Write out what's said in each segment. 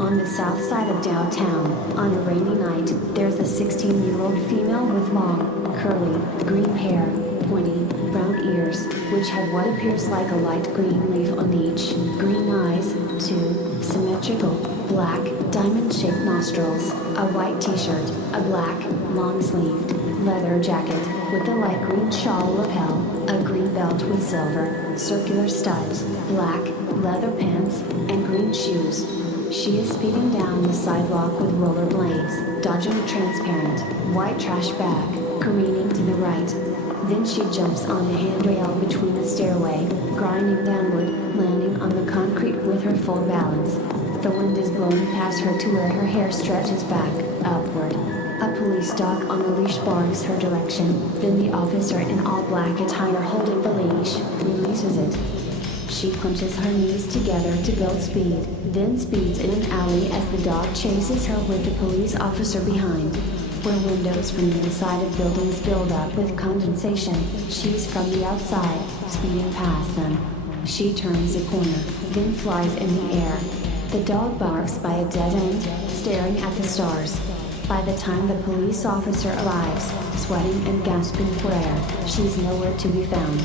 On the south side of downtown, on a rainy night, there's a 16-year-old female with long, curly, green hair, pointy, brown ears, which have what appears like a light green leaf on each, green eyes, two, symmetrical, black, diamond-shaped nostrils, a white t-shirt, a black, long-sleeved, leather jacket, with a light green shawl lapel, a green belt with silver, circular studs, black, leather pants, and green shoes. She is speeding down the sidewalk with rollerblades, dodging a transparent, white trash bag, careening to the right. Then she jumps on the handrail between the stairway, grinding downward, landing on the concrete with her full balance. The wind is blowing past her to where her hair stretches back, upward. A police dog on a leash barks her direction, then the officer in all black attire holding the leash, releases it. She clenches her knees together to build speed, then speeds in an alley as the dog chases her with the police officer behind. Where windows from the inside of buildings build up with condensation, she's from the outside, speeding past them. She turns a corner, then flies in the air. The dog barks by a dead end, staring at the stars. By the time the police officer arrives, sweating and gasping for air, she's nowhere to be found.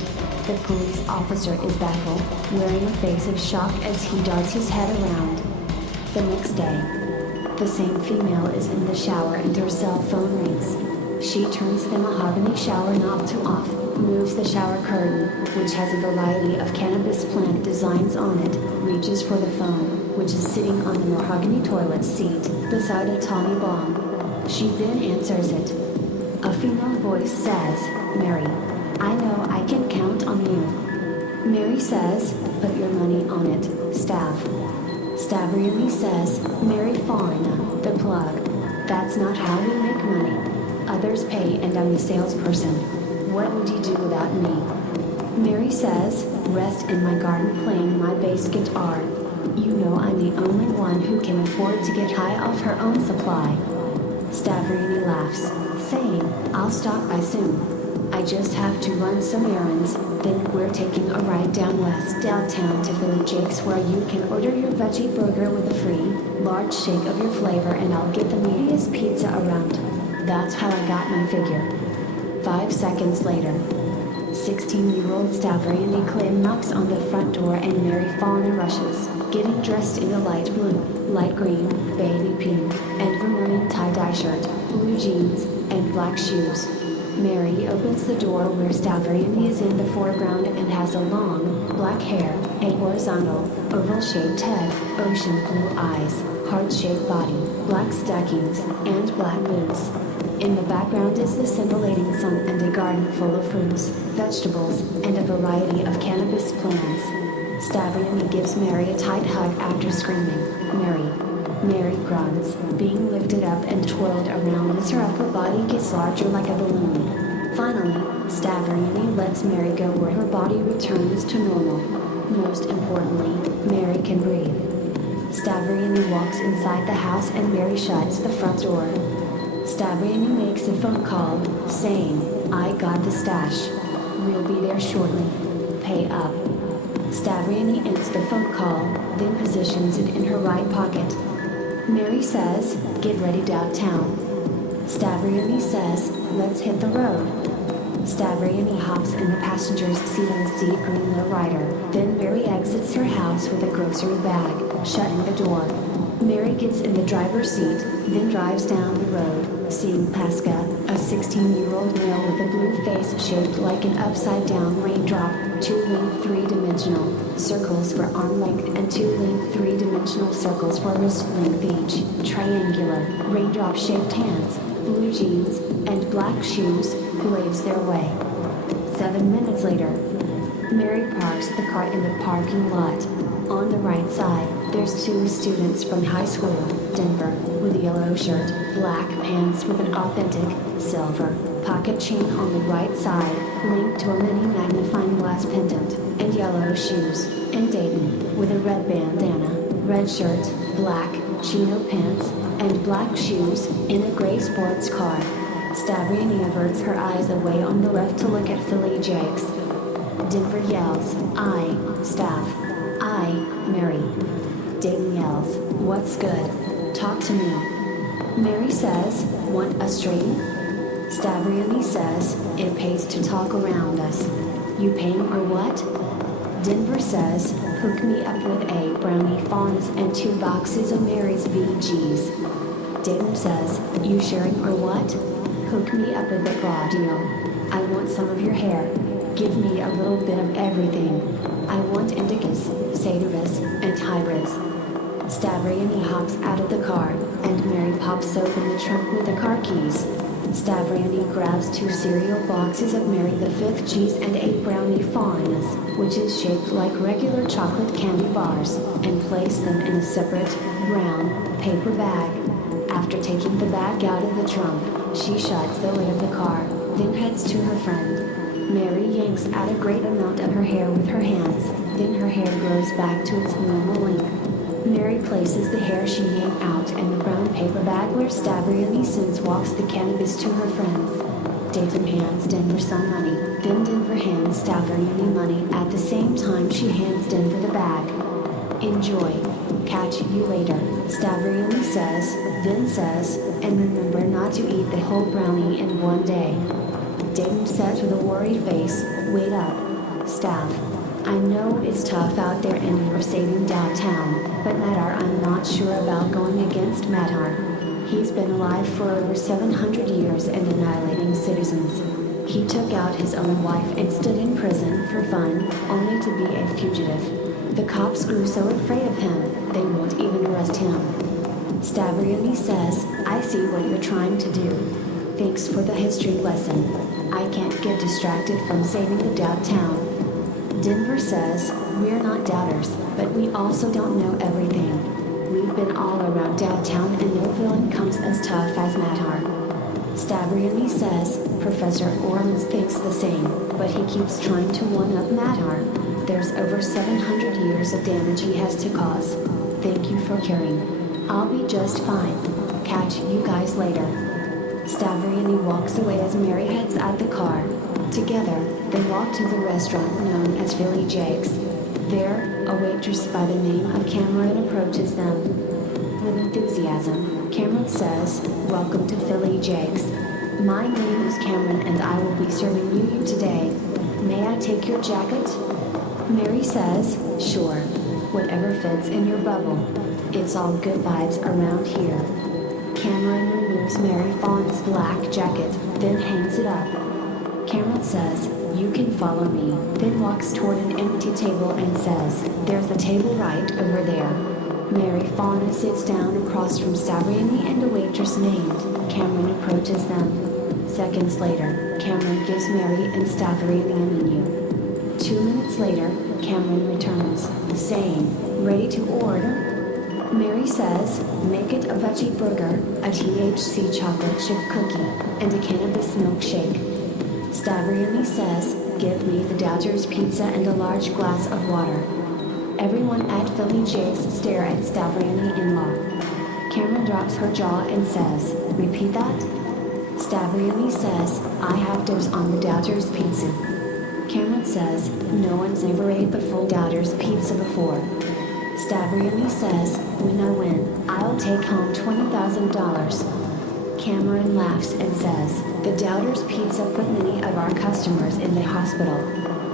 The police officer is baffled, wearing a face of shock as he darts his head around. The next day, the same female is in the shower and her cell phone rings. She turns the mahogany shower knob to off, moves the shower curtain, which has a variety of cannabis plant designs on it, reaches for the phone, which is sitting on the mahogany toilet seat, beside a tawny bomb. She then answers it. A female voice says, "Mary, I know I can count on you." Mary says, "Put your money on it, Stav." Stavriani says, "Mary Fauna, the plug. That's not how we make money. Others pay and I'm the salesperson. What would you do without me?" Mary says, "Rest in my garden playing my bass guitar. You know I'm the only one who can afford to get high off her own supply." Stavriani laughs, saying, "I'll stop by soon. I just have to run some errands, then we're taking a ride down west downtown to Philly Jake's where you can order your veggie burger with a free, large shake of your flavor and I'll get the meatiest pizza around. That's how I got my figure." 5 seconds later, 16-year-old Stavriani Clemm knocks on the front door and Mary Fauna rushes, getting dressed in a light blue, light green, baby pink, and vermilion tie-dye shirt, blue jeans, and black shoes. Mary opens the door where Stavriani is in the foreground and has a long, black hair, a horizontal, oval-shaped head, ocean blue eyes, heart-shaped body, black stockings, and black boots. In the background is the scintillating sun and a garden full of fruits, vegetables, and a variety of cannabis plants. Stavriani gives Mary a tight hug after screaming, "Mary." Mary grunts, being lifted up and twirled around as her upper body gets larger like a balloon. Finally, Stavriani lets Mary go where her body returns to normal. Most importantly, Mary can breathe. Stavriani walks inside the house and Mary shuts the front door. Stavriani makes a phone call, saying, "I got the stash. We'll be there shortly. Pay up." Stavriani ends the phone call, then positions it in her right pocket. Mary says, "Get ready downtown." Stavriani says, "Let's hit the road." Stavriani hops in the passenger's seat on a sea green lowrider. Then Mary exits her house with a grocery bag, shutting the door. Mary gets in the driver's seat, then drives down the road, seeing Pasca, a 16-year-old male with a blue face shaped like an upside-down raindrop, 2 linked 3-dimensional circles for arm length and 2 linked 3-dimensional circles for wrist length each, triangular, raindrop-shaped hands, blue jeans, and black shoes, waves their way. 7 minutes later, Mary parks the car in the parking lot. On the right side, there's 2 students from high school, Denver, with a yellow shirt, black pants with an authentic, silver, pocket chain on the right side, linked to a mini magnifying glass pendant, and yellow shoes, and Dayton, with a red bandana, red shirt, black, chino pants, and black shoes, in a gray sports car. Stavriani averts her eyes away on the left to look at Philly Jake's. Denver yells, "I, Stav." "I, Mary." Dayton yells, What's good? Talk to me. Mary says, want a string? Stavriani says, it pays to talk around us. You paying or what? Denver says, hook me up with a brownie fawns and 2 boxes of Mary's VGs. Dayton says, you sharing or what? Hook me up with a raw deal. I want some of your hair. Give me a little bit of everything. I want indicas, sativas, and hybrids. Stavriani hops out of the car, and Mary pops open the trunk with the car keys. Stavriani grabs 2 cereal boxes of Mary the 5th G's and 8 brownie fawns, which is shaped like regular chocolate candy bars, and place them in a separate, brown, paper bag. After taking the bag out of the trunk, she shuts the lid of the car, then heads to her friend. Mary yanks out a great amount of her hair with her hands, then her hair grows back to its normal length. Mary places the hair she yanked out in the brown paper bag where Stavriani since walks the cannabis to her friends. Dayton hands Denver some money, then Denver hands Stavriani money at the same time she hands Denver the bag. Enjoy. Catch you later, Stavriani says, then says, and remember not to eat the whole brownie in one day. Dayton says with a worried face, wait up, Stav. I know it's tough out there and you're saving downtown, but Matar I'm not sure about going against Matar. He's been alive for over 700 years and annihilating citizens. He took out his own wife and stood in prison for fun, only to be a fugitive. The cops grew so afraid of him, they won't even arrest him. Stavriani says, I see what you're trying to do. Thanks for the history lesson. I can't get distracted from saving the downtown. Denver says, we're not doubters, but we also don't know everything. We've been all around downtown and no villain comes as tough as Matar. Stavriani says, Professor Orleans thinks the same, but he keeps trying to one-up Matar. There's over 700 years of damage he has to cause. Thank you for caring. I'll be just fine. Catch you guys later. Stavriani walks away as Mary heads out the car. Together, they walk to the restaurant known as Philly Jake's. There, a waitress by the name of Cameron approaches them. With enthusiasm, Cameron says, welcome to Philly Jake's. My name is Cameron and I will be serving you today. May I take your jacket? Mary says, sure. Whatever fits in your bubble. It's all good vibes around here. Cameron removes Mary Fawn's black jacket, then hangs it up. Cameron says, you can follow me, then walks toward an empty table and says, there's a table right over there. Mary Fauna sits down across from Stavriani and a waitress named Cameron approaches them. Seconds later, Cameron gives Mary and Stavriani a menu. 2 minutes later, Cameron returns, saying, ready to order? Mary says, make it a veggie burger, a THC chocolate chip cookie, and a cannabis milkshake. Stavriani says, give me the Doubter's pizza and a large glass of water. Everyone at Philly Jake's stare at Stavriani in awe. Cameron drops her jaw and says, repeat that? Stavriani says, I have dibs on the Doubter's pizza. Cameron says, no one's ever ate the full Doubter's pizza before. Stavriani says, when I win, I'll take home $20,000. Cameron laughs and says, the Doubter's Pizza put many of our customers in the hospital.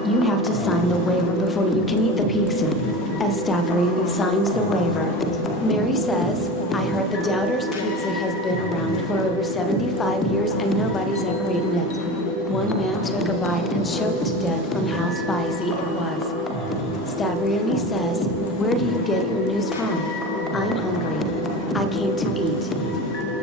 You have to sign the waiver before you can eat the pizza. As Stavriani signs the waiver, Mary says, I heard the Doubter's Pizza has been around for over 75 years and nobody's ever eaten it. One man took a bite and choked to death from how spicy it was. Stavriani says, where do you get your news from? I'm hungry. I came to eat.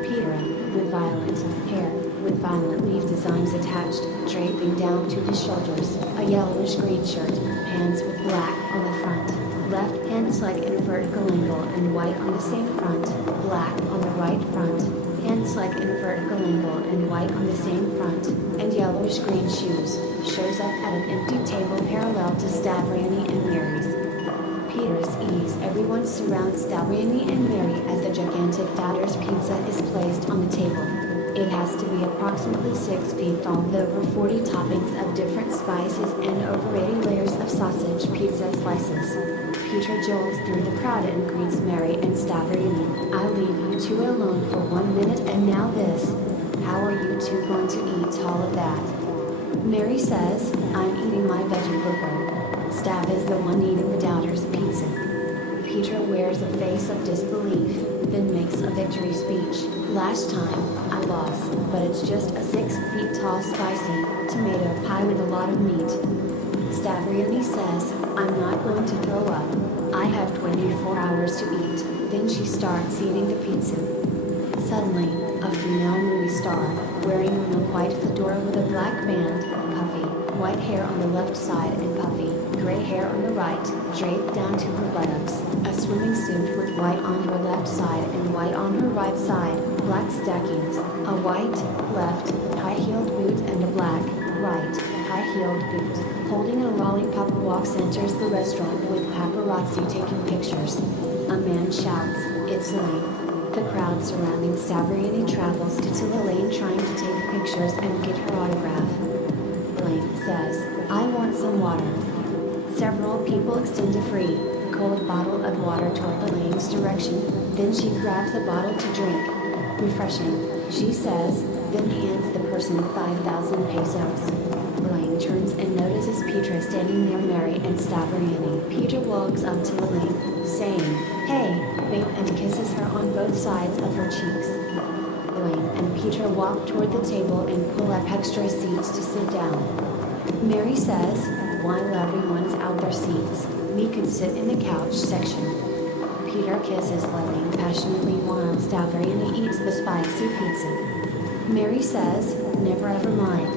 Peter, with violet hair, with violet leaf designs attached, draping down to his shoulders, a yellowish green shirt, pants with black on the front, left hands like in a vertical angle and white on the same front, black on the right front, hands like in a vertical angle and white on the same front, and yellowish green shoes, shows up at an empty table parallel to Stavriani and Mary's. Peter's ease everyone surrounds Stavriani and Mary as the gigantic Doubter's pizza is placed on the table. It has to be approximately 6 feet tall with over 40 toppings of different spices and over 80 layers of sausage pizza slices. Peter jolts through the crowd and greets Mary and Stavriani. "I'll leave you two alone for 1 minute and now this. How are you two going to eat all of that?" Mary says, "I'm eating my veggie burger." Stav is the one eating the doubter's pizza. Peter wears a face of disbelief, then makes a victory speech. "Last time, I lost, but it's just a 6 feet tall spicy tomato pie with a lot of meat." Stavriani says, "I'm not going to throw up. I have 24 hours to eat." Then she starts eating the pizza. Suddenly, a female movie star, wearing a milk-white fedora with a black band, puffy, white hair on the left side and puffy, gray hair on the right, draped down to her buttocks, a swimming suit with white on her left side and white on her right side, black stockings, a white, left, high-heeled boot and a black, right, high-heeled boot, holding a lollipop walks enters the restaurant with paparazzi taking pictures. A man shouts, "It's Elaine." The crowd surrounding Stavriani travels to Elaine trying to take pictures and get her autograph. Elaine says, "I want some water." Several people extend a free, cold bottle of water toward Elaine's direction, then she grabs a bottle to drink. "Refreshing," she says, then hands the person 5,000 pesos. Elaine turns and notices Peter standing near Mary and Stavriani. Peter walks up to Elaine, saying, "Hey, babe," and kisses her on both sides of her cheeks. Elaine and Peter walk toward the table and pull up extra seats to sit down. Mary says, "While everyone's out their seats, we could sit in the couch section." Peter kisses Elaine passionately while Stavriani eats the spicy pizza. Mary says, "Never ever mind."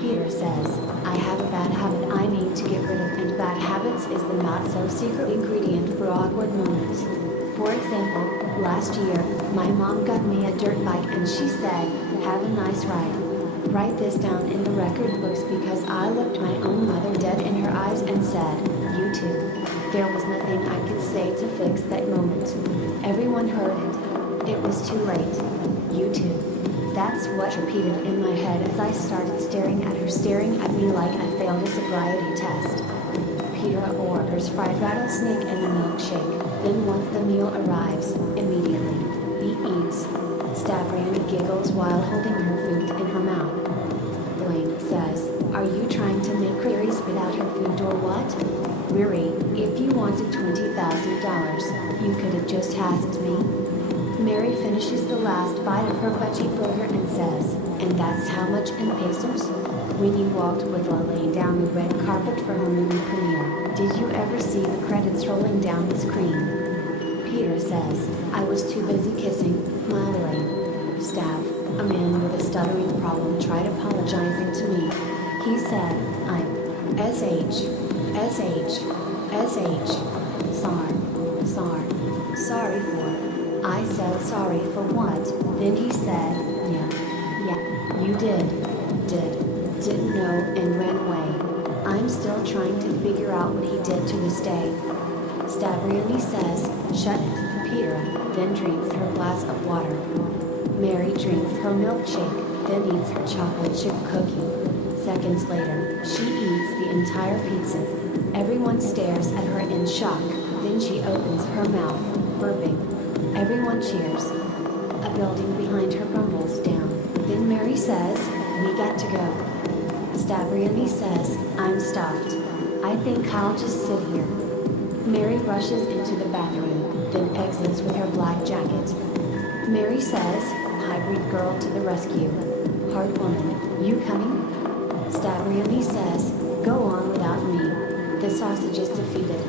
Peter says, "I have a bad habit I need to get rid of, and bad habits is the not-so-secret ingredient for awkward moments. For example, last year, my mom got me a dirt bike and she said, 'Have a nice ride.' Write this down in the record books because I looked my own mother dead in her eyes and said, 'You too.' There was nothing I could say to fix that moment. Everyone heard it. It was too late. You too." That's what repeated in my head as I started staring at her, staring at me like I failed a sobriety test. Peter orders fried rattlesnake and a milkshake, then once the meal arrives, immediately, he eats. Stavriani giggles while holding her food in her mouth. Elaine says, "Are you trying to make Riri spit out her food or what?" "Riri, if you wanted $20,000, you could have just asked me." Mary finishes the last bite of her veggie burger and says, "And that's how much in pesos? When you walked with Elaine down the red carpet for her movie premiere, did you ever see the credits rolling down the screen?" Peter says, "I was too busy kissing my Elaine." Stav, a man with a stuttering problem, tried apologizing to me. He said, "I'm SH, SH, SH, sorry for." I said, "Sorry for what?" Then he said, Yeah, you didn't know and ran away. I'm still trying to figure out what he did to this day." Stavriani says, "Shut it, Peter," then drinks her glass of water. Mary drinks her milkshake, then eats her chocolate chip cookie. Seconds later, she eats the entire pizza. Everyone stares at her in shock, then she opens her mouth, burping. Everyone cheers. A building behind her crumbles down. Then Mary says, "We got to go." Stavriani says, "I'm stuffed. I think I'll just sit here." Mary rushes into the bathroom, then exits with her black jacket. Mary says, "Hybrid girl to the rescue. Hard woman, you coming?" Stavriani says, "Go on without me. The sausage is defeated."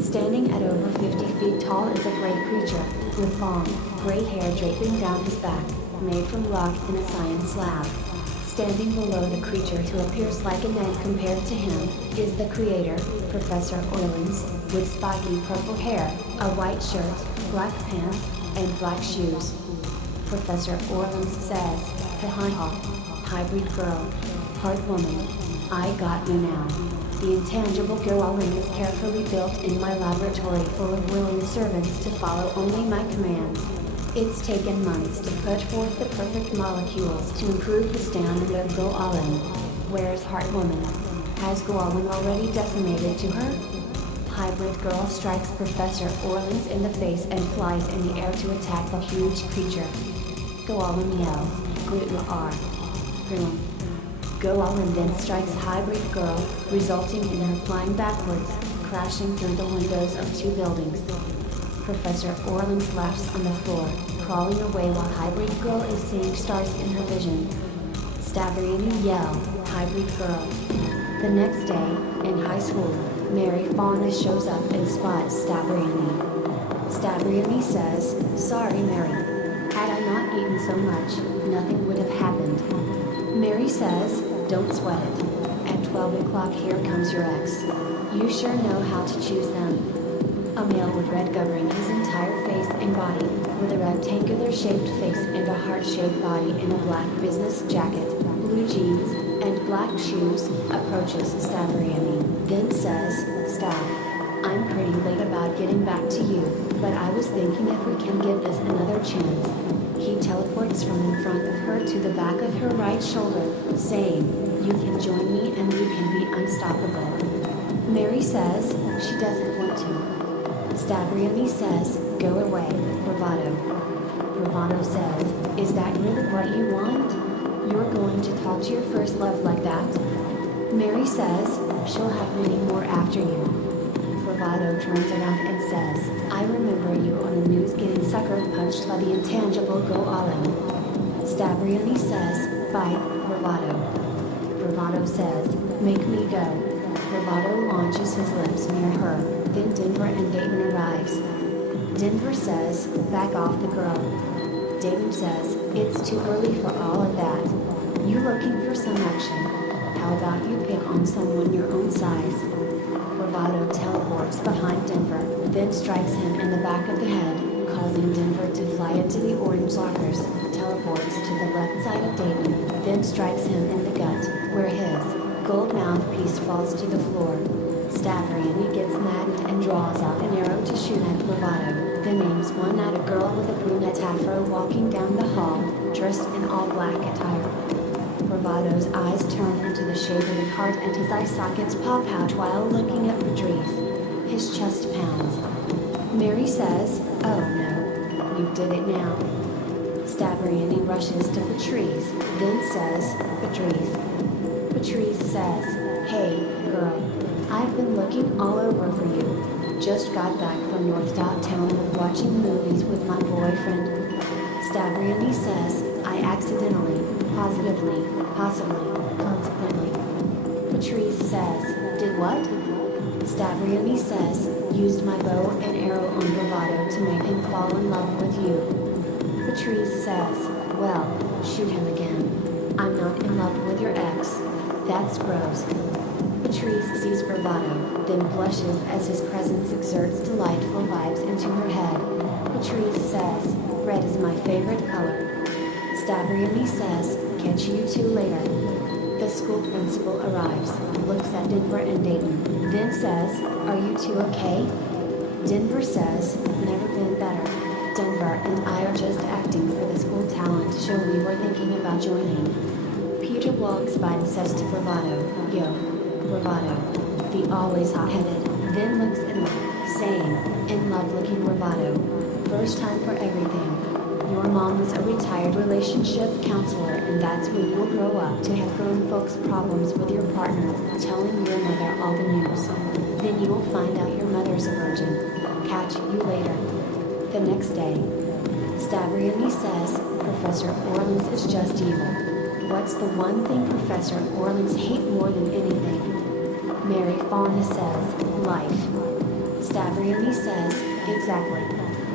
Standing at over 50 feet tall is a gray creature, with long, gray hair draping down his back, made from rock in a science lab. Standing below the creature who appears like an egg compared to him, is the creator, Professor Orleans, with spiky purple hair, a white shirt, black pants, and black shoes. Professor Orleans says, "Ha, hybrid girl. Hard woman. I got you now. The Intangible Goalim is carefully built in my laboratory full of willing servants to follow only my commands. It's taken months to put forth the perfect molecules to improve the standard of Goalim. Where's Heart Woman? Has Goalim already decimated to her?" hybrid girl strikes Professor Orleans in the face and flies in the air to attack the huge creature. Goalim yells, "Gluar! Grum!" Goalim then strikes hybrid girl, resulting in her flying backwards, crashing through the windows of 2 buildings. Professor Orleans laughs on the floor, crawling away while hybrid girl is seeing stars in her vision. Stavriani yell, "Hybrid girl!" The next day, in high school, Mary Fauna shows up and spots Stavriani. Stavriani says, "Sorry Mary. Had I not eaten so much, nothing would have happened." Mary says, "Don't sweat it. At 12 o'clock here comes your ex. You sure know how to choose them." A male with red covering his entire face and body, with a rectangular shaped face and a heart-shaped body in a black business jacket, blue jeans, and black shoes, approaches Stavriani, then says, "Stav, I'm pretty late about getting back to you, but I was thinking if we can give this another chance." He teleports from in front of her to the back of her right shoulder, saying, "You can join me and you can be unstoppable." Mary says, she doesn't want to. Stavriani says, "Go away, bravado." Bravado says, "Is that really what you want? You're going to talk to your first love like that?" Mary says, "She'll have many more after you." Bravado turns around and says, "I remember you on the news getting sucker punched by the Intangible Goalim." Stavriani says, "Bye, Bravado." Bravado says, "Make me go." Bravado launches his lips near her, then Denver and Dayton arrives. Denver says, "Back off the girl." Dayton says, "It's too early for all of that. You looking for some action? How about you pick on someone your own size?" Bravado teleports behind Denver, then strikes him in the back of the head, causing Denver to fly into the orange lockers, teleports to the left side of Dayton, then strikes him in the gut, where his gold mouthpiece falls to the floor. Stavriani gets maddened and draws out an arrow to shoot at Bravado, then aims one at a girl with a brunette afro walking down the hall, dressed in all black attire. Bravado's eyes turn into the shape of a heart and his eye sockets pop out while looking at Patrice. His chest pounds. Mary says, "Oh no. You did it now." Stavriani rushes to Patrice, then says, "Patrice." Patrice says, "Hey, girl. I've been looking all over for you. Just got back from North Downtown watching movies with my boyfriend." Stavriani says, "I accidentally, positively, possibly, consequently." Patrice says, "Did what?" Stavriani says, "Used my bow and arrow on Bravado to make him fall in love with you." Patrice says, "Well, shoot him again. I'm not in love with your ex. That's gross." Patrice sees Bravado, then blushes as his presence exerts delightful vibes into her head. Patrice says, "Red is my favorite color." Stavriani says, "Catch you two later." The school principal arrives, looks at Denver and Dayton, then says, "Are you two okay?" Denver says, "Never been better. Denver and I are just acting for the school talent show we were thinking about joining." Peter walks by and says to Bravado, "Yo, Bravado." The always hot-headed, then looks at him, saying, "In love looking Bravado. First time for everything. Your mom is a retired relationship counselor and that's when you'll grow up to have grown folks' problems with your partner, telling your mother all the news. Then you will find out your mother's a virgin. Catch you later." The next day, Stavriani says, "Professor Orleans is just evil. What's the one thing Professor Orleans hate more than anything?" Mary Fauna says, "Life." Stavriani says, "Exactly.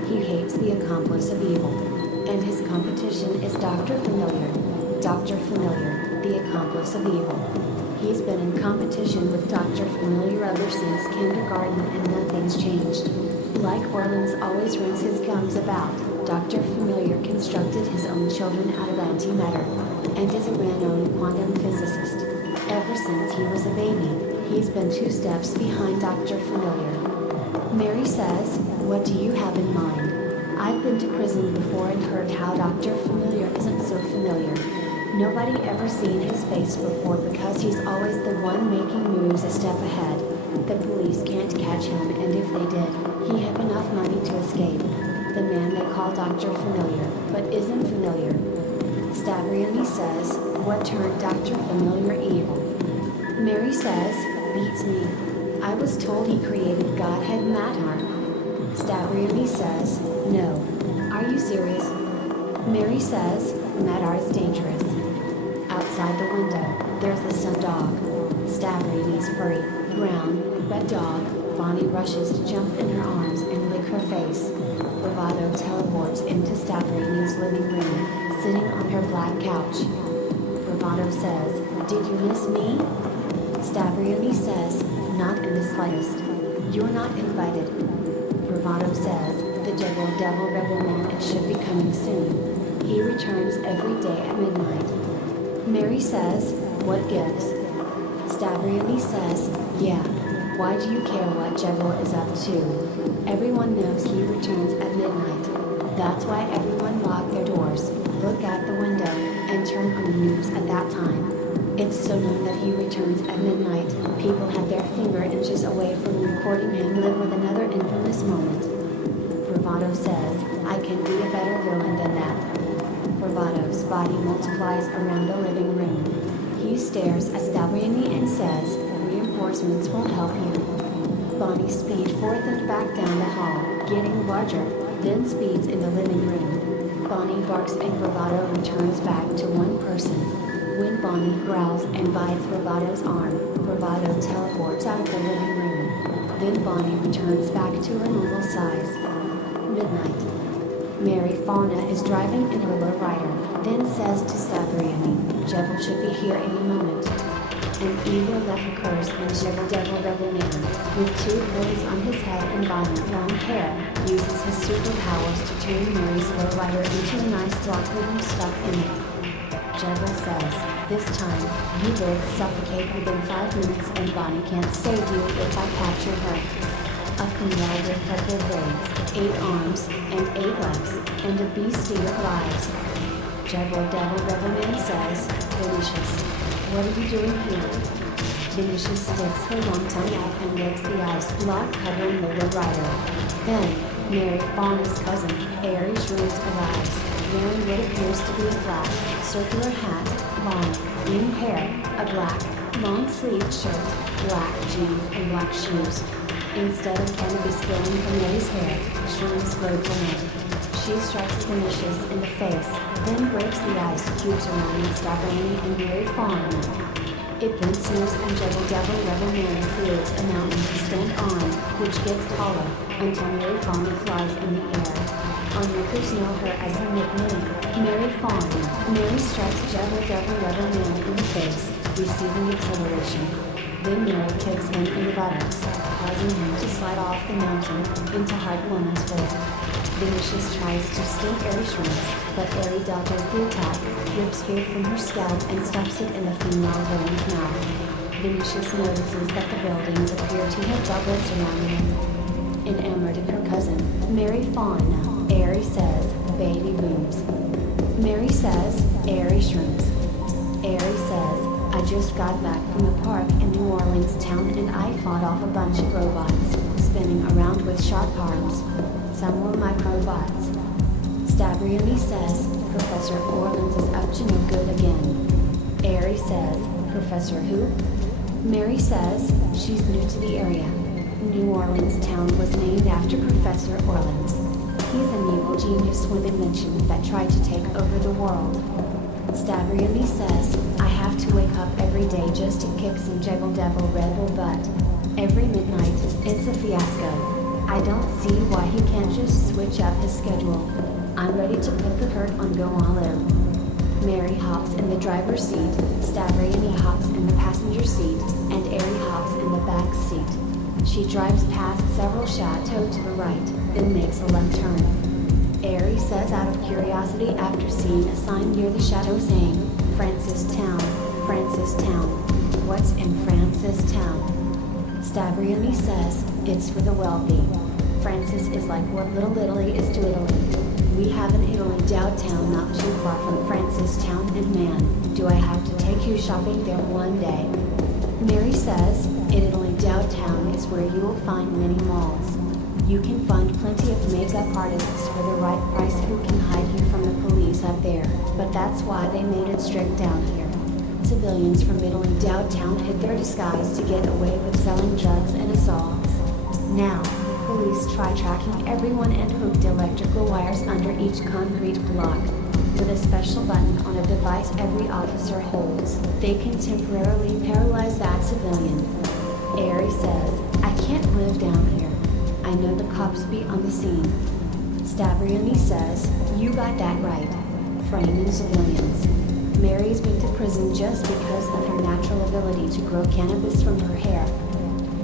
He hates the accomplice of evil. And his competition is Dr. Familiar. Dr. Familiar, the accomplice of evil. He's been in competition with Dr. Familiar ever since kindergarten and nothing's changed. Like Orleans always runs his gums about, Dr. Familiar constructed his own children out of antimatter, and is a renowned quantum physicist. Ever since he was a baby, he's been 2 steps behind Dr. Familiar." Mary says, "What do you have in mind? I've been to prison before and heard how Dr. Familiar isn't so familiar. Nobody ever seen his face before because he's always the one making moves a step ahead. The police can't catch him, and if they did, he have enough money to escape. The man they call Dr. Familiar, but isn't familiar. Stavriani says, what turned Dr. Familiar evil? Mary says, beats me. I was told he created Godhead Matar. Stavriani says, no. Are you serious? Mary says, Matar is dangerous. Outside the window, there's the sun dog. Stavriani's furry, brown, wet dog, Bonnie rushes to jump in her arms and lick her face. Bravado teleports into Stavriani's living room, sitting on her black couch. Bravado says, did you miss me? Stavriani says, not in the slightest. You're not invited. Bravado says, the Jebel Devil Rebel Man should be coming soon. He returns every day at midnight. Mary says, what gives? Stavriani says, yeah. Why do you care what Jebel is up to? Everyone knows he returns at midnight. That's why everyone lock their doors, look out the window, and turn on the news at that time. It's so known that he returns at midnight. People have their finger inches away from recording him live with another infamous moment. Bravado says, I can be a better villain than that. Bravado's body multiplies around the living room. He stares at Stavriani and says, reinforcements will help you. Bonnie speeds forth and back down the hall, getting larger, then speeds in the living room. Bonnie barks and Bravado returns back to one person. When Bonnie growls and bites Bravado's arm, Bravado teleports out of the living room. Then Bonnie returns back to her normal size. Midnight. Mary Fauna is driving in her lowrider, then says to Stavriani, Jebel should be here any moment. An evil death occurs when Jebel Devil Rebel Man, with 2 horns on his head and violent long hair, uses his superpowers to turn Mary's lowrider into a nice locker room stuck in it. Jebel says, this time, you both suffocate within 5 minutes and Bonnie can't save you if I capture her. A female with purple braids, 8 arms, and 8 legs, and a beastie arrives. Jebel Devil Rebel Man says, Vinicius, what are you doing here? Vinicius sticks her long tongue out and licks the ice block covering the lowrider. Then, Mary Fauna's cousin, Aries Rose arrives, wearing what appears to be a flat, circular hat, long, green hair, a black, long-sleeved shirt, black jeans and black shoes. Instead of cannabis flowing from Mary's hair, shrooms flow from it. She strikes Vinicius in the face, then breaks the ice cubes around Stavriani and Mary Fauna. It then snows and Jebel Devil Rebel Man creates a mountain to stand on, which gets taller, until Mary Fauna flies in the air. Onlookers know her as a nickname, Mary Fauna. Mary strikes Jebel Devil Rebel Man in the face, receiving acceleration. Then Mary kicks him in the buttocks, causing him to slide off the mountain, into Heartwoman's face. Vinicius tries to sting Aries Rose, but Aries dodges the attack, rips hair from her scalp and stuffs it in the female villain's mouth. Vinicius notices that the buildings appear to have bubbles surrounding it. Enamored of her cousin, Mary Fauna, Aries says, baby boobs. Mary says, Aries shrimps. Aries says, I just got back from a park in New Orleans town and I fought off a bunch of robots, spinning around with sharp arms. Some were microbots. Stavriani says, Professor Orleans is up to no good again. Aries says, Professor who? Mary says, she's new to the area. New Orleans town was named after Professor Orleans. He's an evil genius with inventions that tried to take over the world. Stavriani says, I have to wake up every day just to kick some Jebel Devil Rebel butt. Every midnight, it's a fiasco. I don't see why he can't just switch up his schedule. I'm ready to put the hurt on go all in. Mary hops in the driver's seat, Stavriani hops in the passenger seat, and Aries hops in the back seat. She drives past several chateaux to the right, then makes a left turn. Aries says out of curiosity after seeing a sign near the chateau saying, Francistown, Francistown. What's in Francistown? Stavriani says, it's for the wealthy. Francis is like what Little Italy is to Italy. We have an Italy downtown not too far from Francistown and man, do I have to take you shopping there one day. Mary says, Italy downtown is where you will find many malls. You can find plenty of makeup artists for the right price who can hide you from the police up there, but that's why they made it strict down here. Civilians from Italy downtown hid their disguise to get away with selling drugs and assaults. Now, police try tracking everyone and hooked electrical wires under each concrete block. With a special button on a device every officer holds, they can temporarily paralyze that civilian. Ari says, I can't live down here. I know the cops be on the scene. Stavriani says, you got that right. Framing civilians. Mary's been to prison just because of her natural ability to grow cannabis from her hair.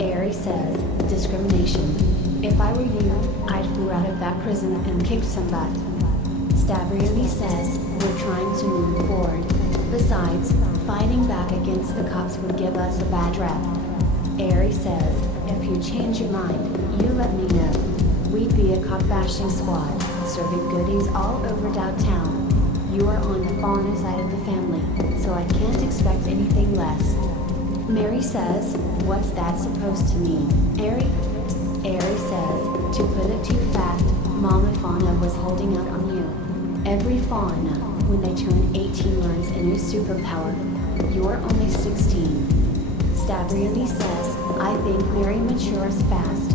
Ari says, discrimination. If I were you, I'd flew out of that prison and kicked some butt. Stavriani says, we're trying to move forward. Besides, fighting back against the cops would give us a bad rep. Ari says, if you change your mind, you let me know. We'd be a cop-bashing squad, serving goodies all over downtown. You are on the Fauna side of the family, so I can't expect anything less. Mary says, what's that supposed to mean, Ari? Ari says, to put it too fast, Mama Fauna was holding out on you. Every Fauna, when they turn 18 learns a new superpower. You're only 16. Stavriani says, I think Mary matures fast.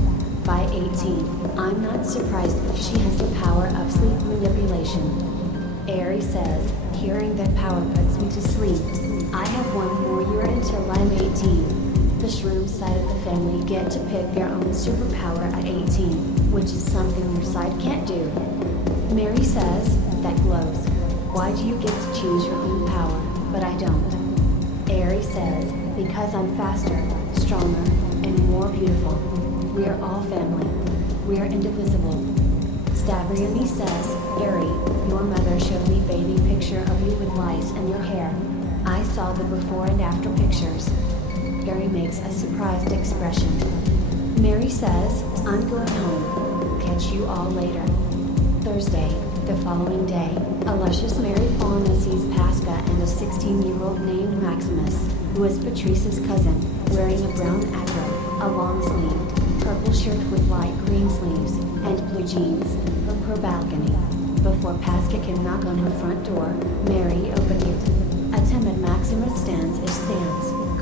By 18, I'm not surprised if she has the power of sleep manipulation. Ari says, hearing that power puts me to sleep. I have one more year until I'm 18. The shroom side of the family get to pick their own superpower at 18, which is something your side can't do. Mary says, that glows. Why do you get to choose your own power, but I don't? Ari says, because I'm faster, stronger, and more beautiful. We're all family. We're indivisible. Stavriani says, Ari, your mother showed me baby picture of you with lice in your hair. I saw the before and after pictures. Ari makes a surprised expression. Mary says, I'm going home. Catch you all later. Thursday, the following day, a luscious Mary Fauna sees Pasca and a 16-year-old named Maximus, who is Patrice's cousin, wearing a brown acro, a long-sleeved, purple shirt with light green sleeves, and blue jeans, from her balcony. Before Pasca can knock on her front door, Mary opens it. A timid Maximus stands,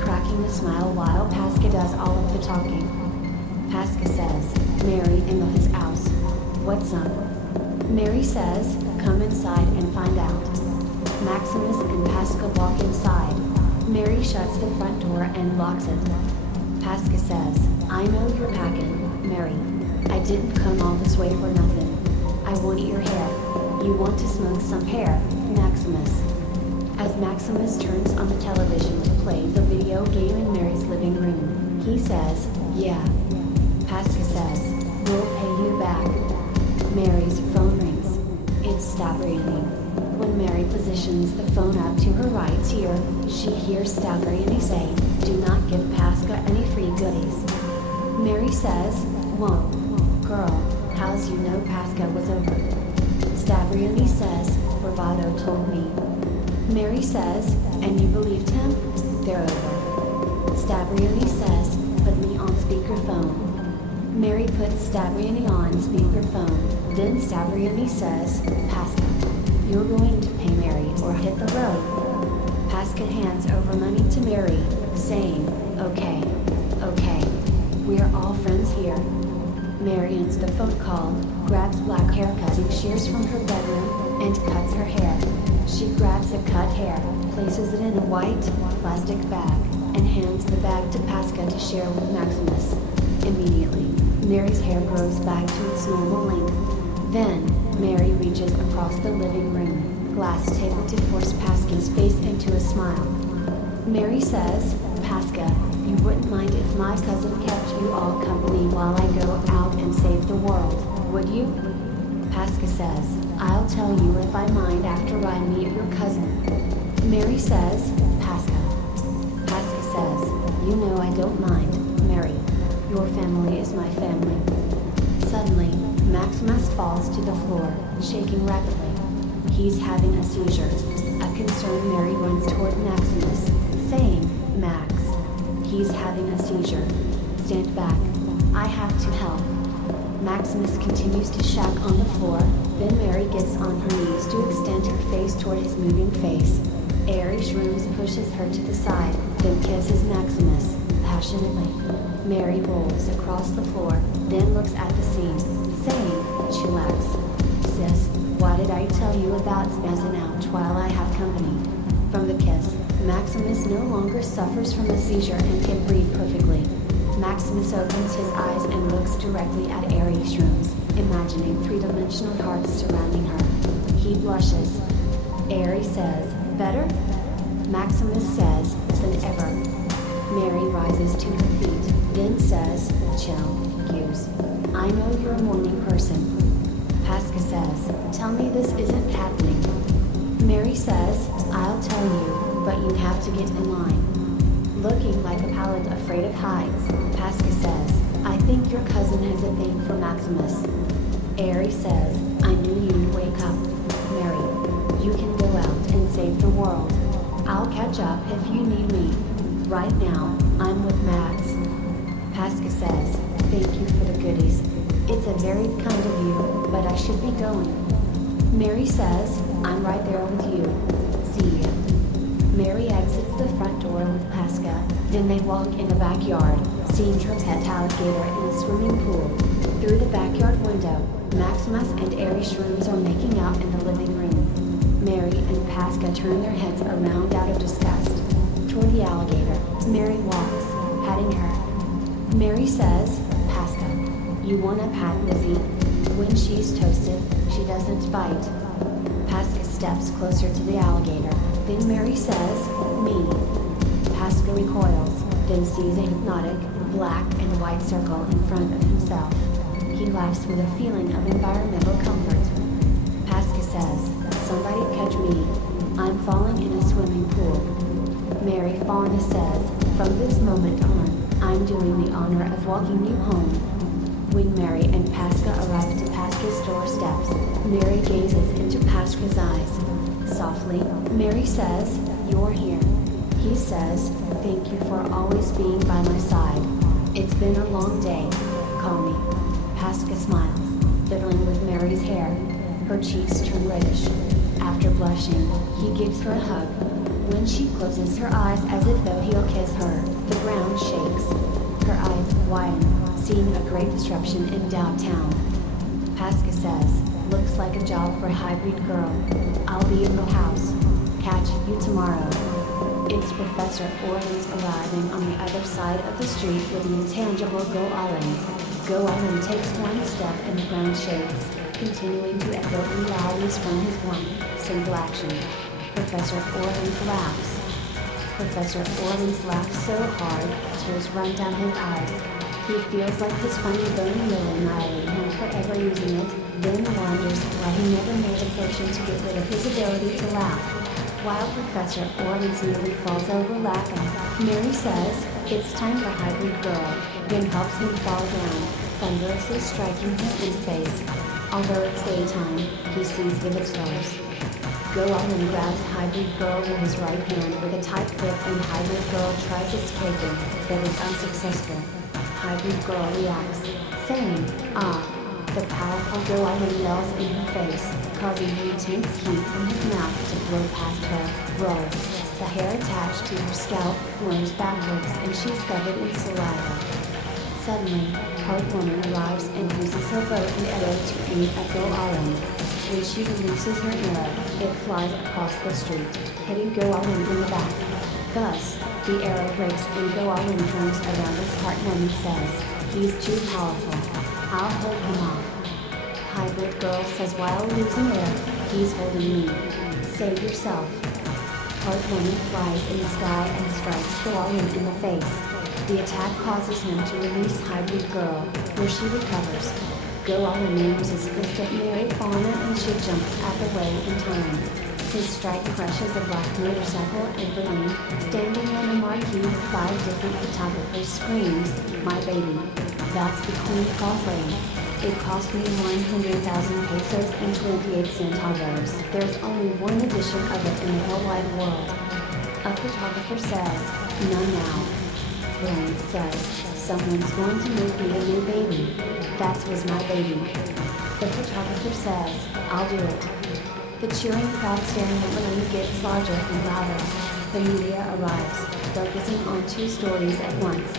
cracking a smile while Pasca does all of the talking. Pasca says, Mary in his house. What's up? Mary says, come inside and find out. Maximus and Pasca walk inside. Mary shuts the front door and locks it. Pasca says, I know you're packing, Mary. I didn't come all this way for nothing. I want your hair. You want to smoke some hair, Maximus. As Maximus turns on the television to play the video game in Mary's living room, he says, yeah. Pasca says, we'll pay you back. Mary's phone rings. It's Stavriani. When Mary positions the phone up to her right ear, she hears Stavriani say, do not give Pasca any free goodies. Mary says, whoa, girl, how's you know Pasca was over? Stavriani says, Bravado told me. Mary says, and you believed him? They're over. Stavriani says, put me on speakerphone. Mary puts Stavriani on speakerphone. Then Stavriani says, Pasca, you're going to pay Mary or hit the road. Pasca hands over money to Mary, saying, okay, we're all friends here. Mary ends the phone call, grabs black hair cutting shears from her bedroom, and cuts her hair. She grabs a cut hair, places it in a white, plastic bag, and hands the bag to Pasca to share with Maximus. Immediately, Mary's hair grows back to its normal length. Then, Mary reaches across the living room, glass table to force Pasca's face into a smile. Mary says, Pasca, you wouldn't mind if my cousin kept you all company while I go out and save the world, would you? Pasca says, I'll tell you if I mind after I meet your cousin. Mary says, Pasca. Pasca says, you know I don't mind, Mary. Your family is my family. Suddenly, Maximus falls to the floor, shaking rapidly. He's having a seizure. A concerned Mary runs toward Maximus, saying, Max. He's having a seizure. Stand back. I have to help. Maximus continues to shack on the floor, then Mary gets on her knees to extend her face toward his moving face. Airy Shrooms pushes her to the side, then kisses Maximus, passionately. Mary rolls across the floor, then looks at the scene, saying, "Chillax. Sis, why did I tell you about spazzing out while I have company?" From the kiss, Maximus no longer suffers from a seizure and can breathe perfectly. Maximus opens his eyes and looks directly at Airy Shrooms, imagining three-dimensional hearts surrounding her. He blushes. Airy says, "Better?" Maximus says, "Than ever." Mary rises to her feet, then says, "Chill, Hughes. I know you're a morning person." Pasca says, "Tell me this isn't happening." Mary says, "I'll tell you, but you have to get in line." Looking like a pallid afraid of heights, Pasca says, "I think your cousin has a thing for Maximus." Airy says, "I knew you'd wake up. Mary, you can go out and save the world. I'll catch up if you need me. Right now, I'm with Max." Pasca says, "Thank you for the goodies. It's a very kind of you, but I should be going." Mary says, "I'm right there with you. See ya." Mary exits the front door with Pasca, then they walk in the backyard, seeing her pet alligator in a swimming pool. Through the backyard window, Maximus and Airy Shrooms are making out in the living room. Mary and Pasca turn their heads around out of disgust. Toward the alligator, Mary walks, patting her. Mary says, "Pasca, you wanna pat Lizzie? When she's toasted, she doesn't bite." Pasca steps closer to the alligator, then Mary says, "Me." Pasca recoils, then sees a hypnotic, black and white circle in front of himself. He laughs with a feeling of environmental comfort. Pasca says, "Somebody catch me. I'm falling in a swimming pool." Mary Fauna says, "From this moment on, I'm doing the honor of walking you home." When Mary and Pasca arrive to Pasca's doorsteps, Mary gazes into Pasca's eyes. Softly, Mary says, "You're here." He says, "Thank you for always being by my side. It's been a long day. Call me." Pasca smiles, fiddling with Mary's hair. Her cheeks turn reddish. After blushing, he gives her a hug. When she closes her eyes as if though he'll kiss her, the ground shakes. Her eyes widen, seeing a great disruption in downtown. Pasca says, "Looks like a job for a hybrid girl. I'll be in the house. Catch you tomorrow." It's Professor Orleans arriving on the other side of the street with the intangible Goalim. Goalim takes one step and the ground shakes, continuing to echo realities from his one single action. Professor Orleans laughs. Professor Orleans laughs so hard, tears run down his eyes. He feels like his funny bone will annihilate him forever using it, then wonders why he never made a potion to get rid of his ability to laugh. While Professor Orleans nearly falls over laughing, Mary says, "It's time for Hybrid Girl," then helps him fall down, thunderously striking him in the face. Although it's daytime, he sees vivid stars. Goalim grabs Hybrid Girl with his right hand with a tight grip and Hybrid Girl tries escaping, but is unsuccessful. Hybrid Girl reacts, saying, "Ah." The powerful Goalim yells in her face, causing intense heat from his mouth to blow past her. Roll. The hair attached to her scalp flows backwards and she's covered in saliva. Suddenly, Part Woman arrives and uses her bow and arrow to aim at Goalim. When she releases her arrow, it flies across the street, hitting Goalim in the back. Thus, the arrow breaks and Goalim turns around as Part Woman says, "He's too powerful. I'll hold him off." Hybrid Girl says while losing air, "He's holding me. Save yourself." Part Woman flies in the sky and strikes Goalim in the face. The attack causes him to release Hybrid Girl, where she recovers. Goalim aims his fist at Mary Fauna and she jumps out the way in time. His strike crushes a black motorcycle and Berlin, standing on the marquee with 5 different photographers, screams, "My baby. That's the Queen Causeway. It cost me 100,000 pesos and 28 centavos. There's only one edition of it in the whole wide world." A photographer says, "None now." Blaine says, someone's going to make me a new baby. That was my baby. The photographer says, I'll do it. The cheering crowd staring at Blaine gets larger and louder. The media arrives, focusing on two stories at once.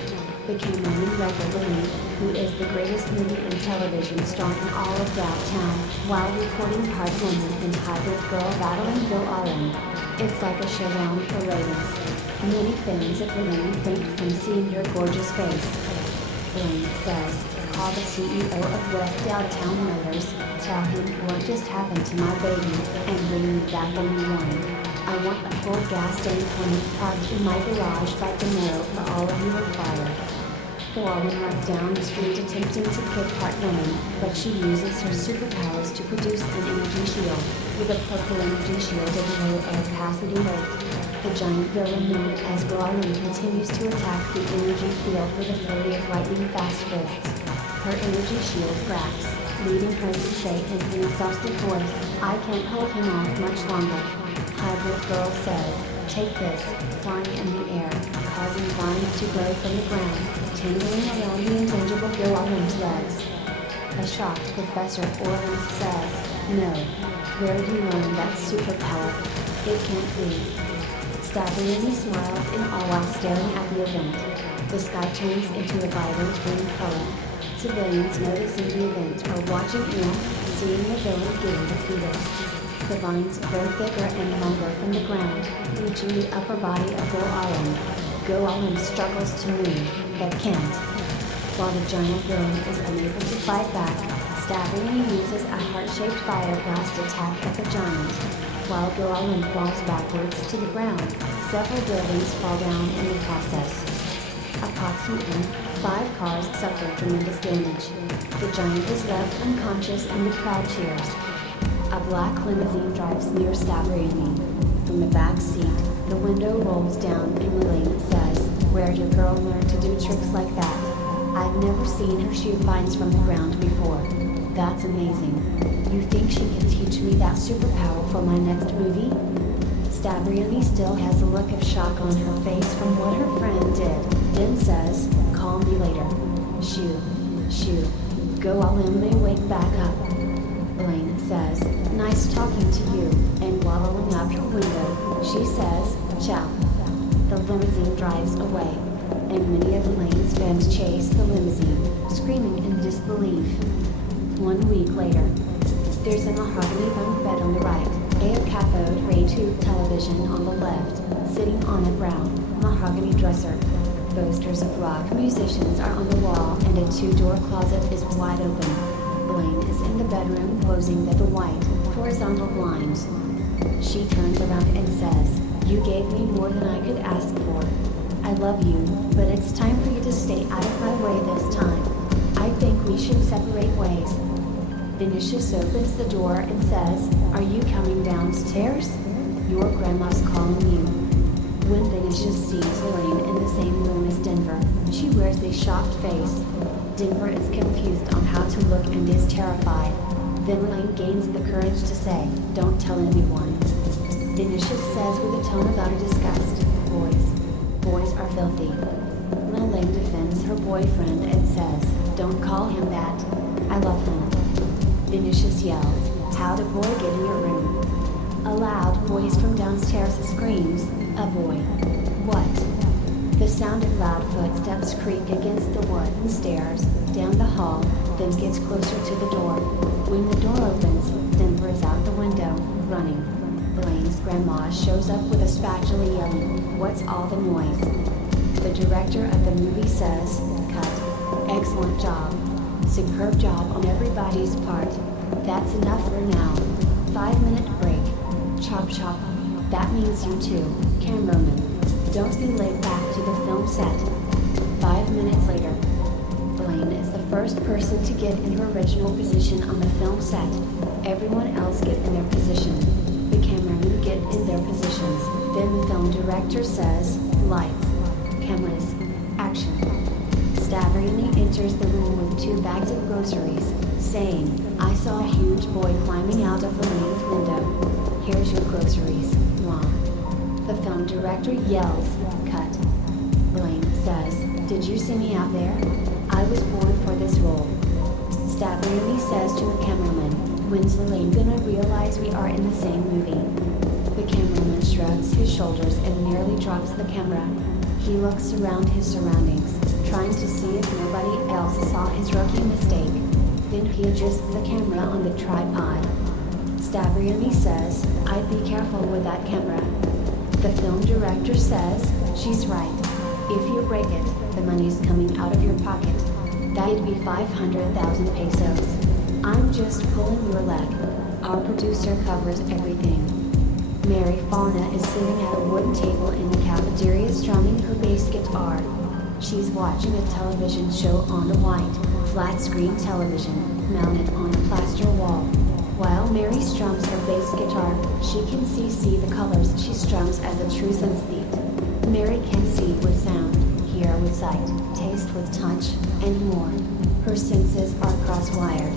The cameraman regularly, who is the greatest movie and television star in all of downtown, while recording part woman and hybrid girl battling Goalim. It's like a showdown for ratings. Many fans of Blaine faint from seeing her gorgeous face. Blaine says, call the CEO of West Downtown Motors, tell him what just happened to my baby, and bring me back a new one. I want a full gas tank when it's parked in my garage by tomorrow for all of you required. Goalim runs down the street attempting to kick part woman, but she uses her superpowers to produce an energy shield, with a purple energy shield of low air capacity rate. The giant villain known as Goalim continues to attack the energy field with a flurry of lightning-fast fists. Her energy shield cracks, leading her to say in an exhausted voice, I can't hold him off much longer. Hybrid Girl says, take this, flying in the air, causing vines to grow from the ground, tangling around the intangible Goalim's legs. A shocked Professor Orleans says, no. Where did you learn that superpower? It can't be. Stavriani smiles in awe while staring at the event. The sky turns into a vibrant green color. Civilians noticing the event are watching in, seeing the villain getting defeated. The vines grow thicker and longer from the ground, reaching the upper body of Goalim. Goalim struggles to move, but can't. While the giant villain is unable to fight back, Stavriani uses a heart-shaped fire blast attack at the giant. While Goalim falls backwards to the ground, several buildings fall down in the process. Approximately 5 cars suffer tremendous damage. The giant is left unconscious and the crowd cheers. A black limousine drives near Stavriani. From the back seat, the window rolls down and Elaine says, where'd your girl learn to do tricks like that? I've never seen her shoot vines from the ground before. That's amazing. You think she can teach me that superpower for my next movie? Stavriani still has a look of shock on her face from what her friend did, then says, call me later. Shoo. Goalim may wake back up. Elaine says, nice talking to you, and wallowing up her window, she says, ciao. The limousine drives away, and many of Elaine's fans chase the limousine, screaming in disbelief. 1 week later, there's a mahogany bunk bed on the right, a cathode ray tube television on the left, sitting on a brown, mahogany dresser. Posters of rock musicians are on the wall and a 2-door closet is wide open. Blaine is in the bedroom closing the white, horizontal blinds. She turns around and says, you gave me more than I could ask for. I love you, but it's time for you to stay out of my way this time. I think we should separate ways. Vinicius opens the door and says, are you coming downstairs? Your grandma's calling you. When Vinicius sees Elaine in the same room as Denver, she wears a shocked face. Denver is confused on how to look and is terrified. Then Elaine gains the courage to say, don't tell anyone. Vinicius says with a tone of utter disgust, boys are filthy. Elaine defends her boyfriend and says, don't call him that. I love him. Vinicius yells, how'd a boy get in your room? A loud voice from downstairs screams, a boy. What? The sound of loud footsteps creak against the wooden stairs, down the hall, then gets closer to the door. When the door opens, Denver is out the window, running. Elaine's grandma shows up with a spatula yelling, what's all the noise? The director of the movie says, cut. Excellent job. Superb job on everybody's part. That's enough for now. 5-minute break. Chop chop. That means you too, cameraman. Don't be late back to the film set. 5 minutes later. Elaine is the first person to get in her original position on the film set. Everyone else get in their position. The cameramen get in their positions. Then the film director says, lights, cameras, action. Stavriani enters the room with 2 bags of groceries, saying, I saw a huge boy climbing out of Elaine's window. Here's your groceries, Mom. The film director yells, cut. Elaine says, Did you see me out there? I was born for this role. Stavriani says to the cameraman, when's Lane gonna realize we are in the same movie? The cameraman shrugs his shoulders and nearly drops the camera. He looks around his surroundings, trying to see if nobody else saw his rookie mistake. Then he adjusts the camera on the tripod. Stavriani says, I'd be careful with that camera. The film director says, she's right. If you break it, the money's coming out of your pocket. That'd be 500,000 pesos. I'm just pulling your leg. Our producer covers everything. Mary Fauna is sitting at a wooden table in the cafeteria strumming her bass guitar. She's watching a television show on a white, flat-screen television, mounted on a plaster wall. While Mary strums her bass guitar, she can see the colors she strums as a true synesthete. Mary can see with sound, hear with sight, taste with touch, and more. Her senses are cross-wired.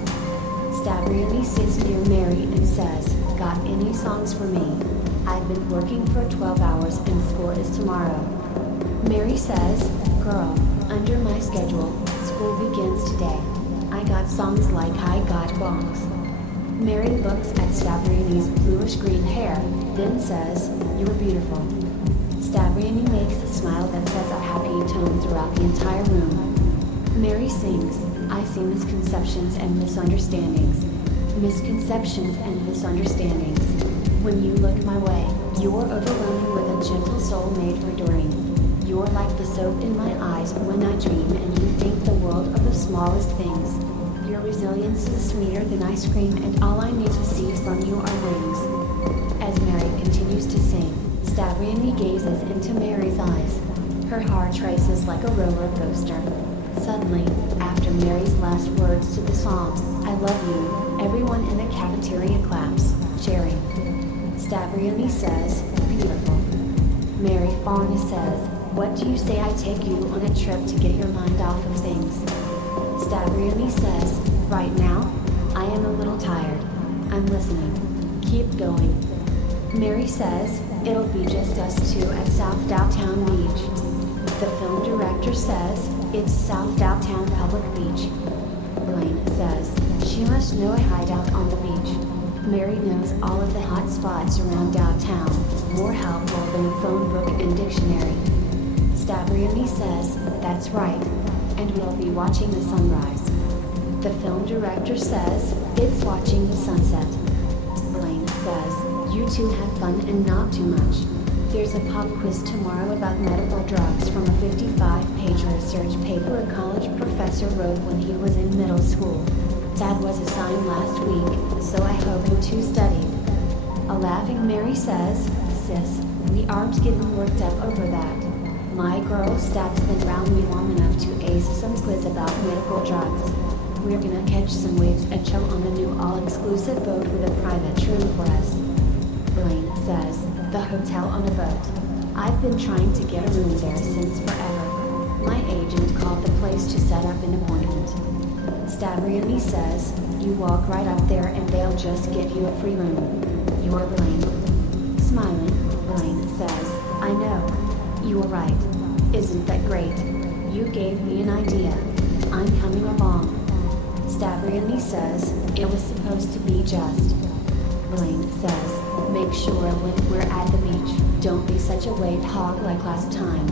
Stavriani sits near Mary and says, got any songs for me? I've been working for 12 hours and school is tomorrow. Mary says, girl, under my schedule, school begins today. I got songs like I Got Bongs. Mary looks at Stavriani's bluish-green hair, then says, you're beautiful. Stavriani makes a smile that sets a happy tone throughout the entire room. Mary sings, I see misconceptions and misunderstandings. Misconceptions and misunderstandings. When you look my way, you're overwhelming with a gentle soul made for adoring. You're like the soap in my eyes when I dream and you think the world of the smallest things. Your resilience is sweeter than ice cream and all I need to see from you are wings. As Mary continues to sing, Stavriani gazes into Mary's eyes. Her heart races like a roller coaster. Suddenly, after Mary's last words to the song, I love you, everyone in the cafeteria claps, cheering. Stavriani says, beautiful. Mary Fauna says, what do you say I take you on a trip to get your mind off of things? Stavriani says, right now, I am a little tired. I'm listening. Keep going. Mary says, it'll be just us two at South Downtown Beach. The film director says, it's South Downtown Public Beach. Blaine says, she must know a hideout on the beach. Mary knows all of the hot spots around downtown, more helpful than a phone book and dictionary. Stavriani says, that's right, and we'll be watching the sunrise. The film director says, it's watching the sunset. Blaine says, you two have fun and not too much. There's a pop quiz tomorrow about medical drugs from a 55-page research paper a college professor wrote when he was in middle school. That was assigned last week, so I hope you two studied. A laughing Mary says, sis, we aren't getting worked up over that. My girl Stav's been round me long enough to ace some quiz about medical drugs. We're gonna catch some waves and chill on the new all-exclusive boat with a private room for us. Blaine says, the hotel on a boat. I've been trying to get a room there since forever. My agent called the place to set up an appointment. Stavriani says, you walk right up there and they'll just give you a free room. You're Blaine. Smiling, Blaine says, I know. You were right. Isn't that great? You gave me an idea. I'm coming along. Stavriani says, it was supposed to be just. Blaine says, make sure when we're at the beach, don't be such a wave hog like last time.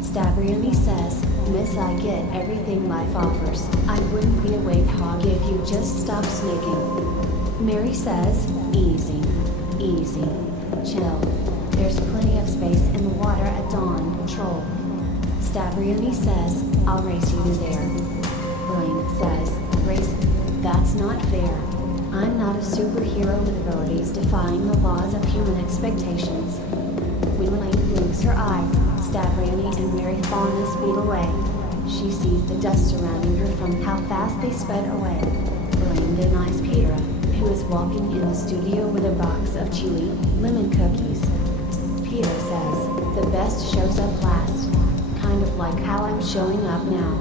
Stavriani says, miss, I get everything life offers. I wouldn't be a wave hog if you just stopped snaking. Mary says, easy, easy, chill. There's plenty of space in the water at dawn, troll. Stavriani says, I'll race you there. Blaine says, race? That's not fair. I'm not a superhero with abilities defying the laws of human expectations. When Elaine blinks her eyes, Stavriani and Mary Fauna speed away. She sees the dust surrounding her from how fast they sped away. Elaine then eyes Peter, who is walking in the studio with a box of chili, lemon cookies. Peter says, the best shows up last. Kind of like how I'm showing up now.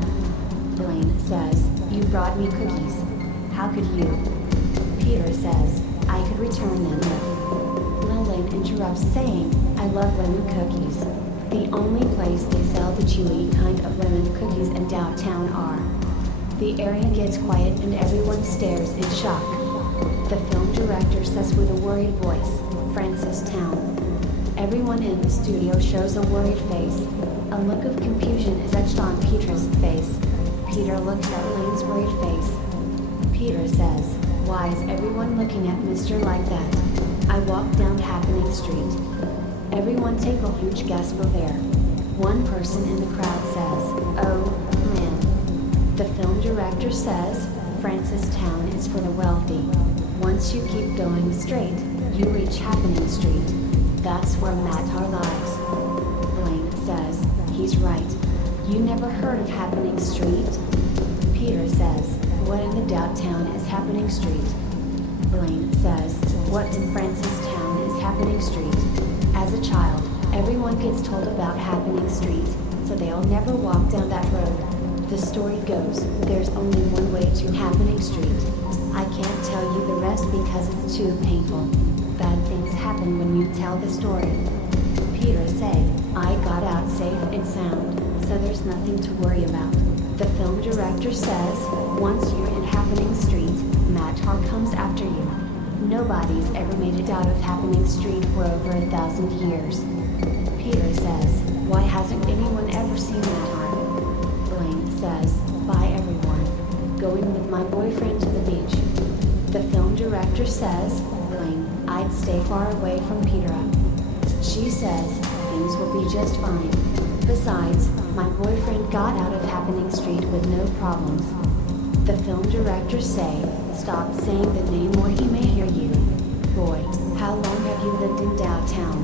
Elaine says, you brought me cookies. How could you? Peter says, I could return them if... Elaine interrupts saying, I love lemon cookies. The only place they sell the chewy kind of lemon cookies in downtown are. The area gets quiet and everyone stares in shock. The film director says with a worried voice, Francistown. Everyone in the studio shows a worried face. A look of confusion is etched on Peter's face. Peter looks at Elaine's worried face. Peter says, "Why is everyone looking at Mr. like that?" I walk down Happening Street. Everyone take a huge gasp of air. One person in the crowd says, "Oh, man." The film director says, Francistown is for the wealthy. Once you keep going straight, you reach Happening Street. That's where Matar lives. Blaine says, "He's right. You never heard of Happening Street?" Peter says, "What in the downtown is Happening Street?" Blaine says, "What in Francistown is Happening Street?" As a child, everyone gets told about Happening Street, so they'll never walk down that road. The story goes, there's only one way to Happening Street. I can't tell you the rest because it's too painful. Bad things happen when you tell the story. Peter say, "I got out safe and sound, so there's nothing to worry about." The film director says, "Once you're in Happening Street, Matar comes after you." Nobody's ever made it out of Happening Street for over 1,000 years. Peter says, "Why hasn't anyone ever seen Matar?" Blaine says, "Bye everyone. Going with my boyfriend to the beach." The film director says, "Blaine, I'd stay far away from Peter." She says, "Things will be just fine. Besides, my boyfriend got out of Happening Street with no problems." The film director say, "Stop saying the name or he may hear you." "Boy, how long have you lived in downtown?"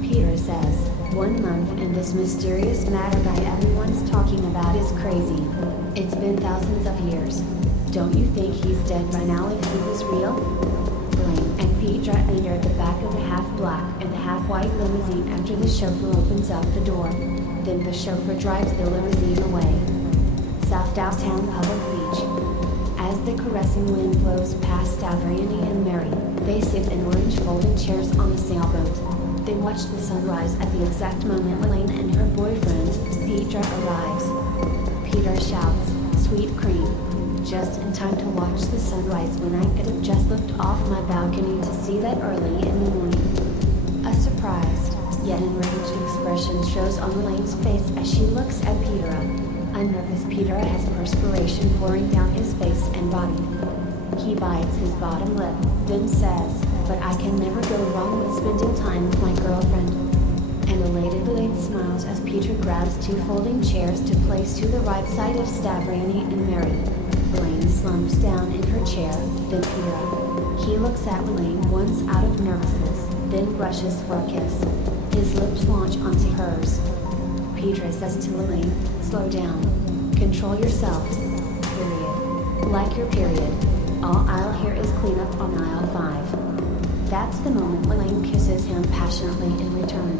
Peter says, 1 month, and this mysterious Matar guy everyone's talking about is crazy. It's been thousands of years. Don't you think he's dead by now if he was real?" Blaine and Peter enter the back of the half-black and half-white limousine after the chauffeur opens up the door. Then the chauffeur drives the limousine away. South Downtown Public Beach. As the caressing wind blows past Stavriani and Mary, they sit in orange folding chairs on a sailboat. They watch the sunrise at the exact moment Elaine and her boyfriend, Peter, arrives. Peter shouts, "Sweet cream." Just in time to watch the sunrise when I could have just looked off my balcony to see that early in the morning. A surprised, yet enraged expression shows on Elaine's face as she looks at Peter. Unnervous Peter has perspiration pouring down his face and body. He bites his bottom lip, then says, "But I can never go wrong with spending time with my girlfriend." An elated Elaine smiles as Peter grabs 2 folding chairs to place to the right side of Stavriani and Mary. Elaine slumps down in her chair, then Peter. He looks at Elaine once out of nervousness, then brushes for a kiss. His lips launch onto hers. Peter says to Elaine, "Slow down. Control yourself. Period. Like your period. All I'll hear is clean up on aisle 5. That's the moment Elaine kisses him passionately in return.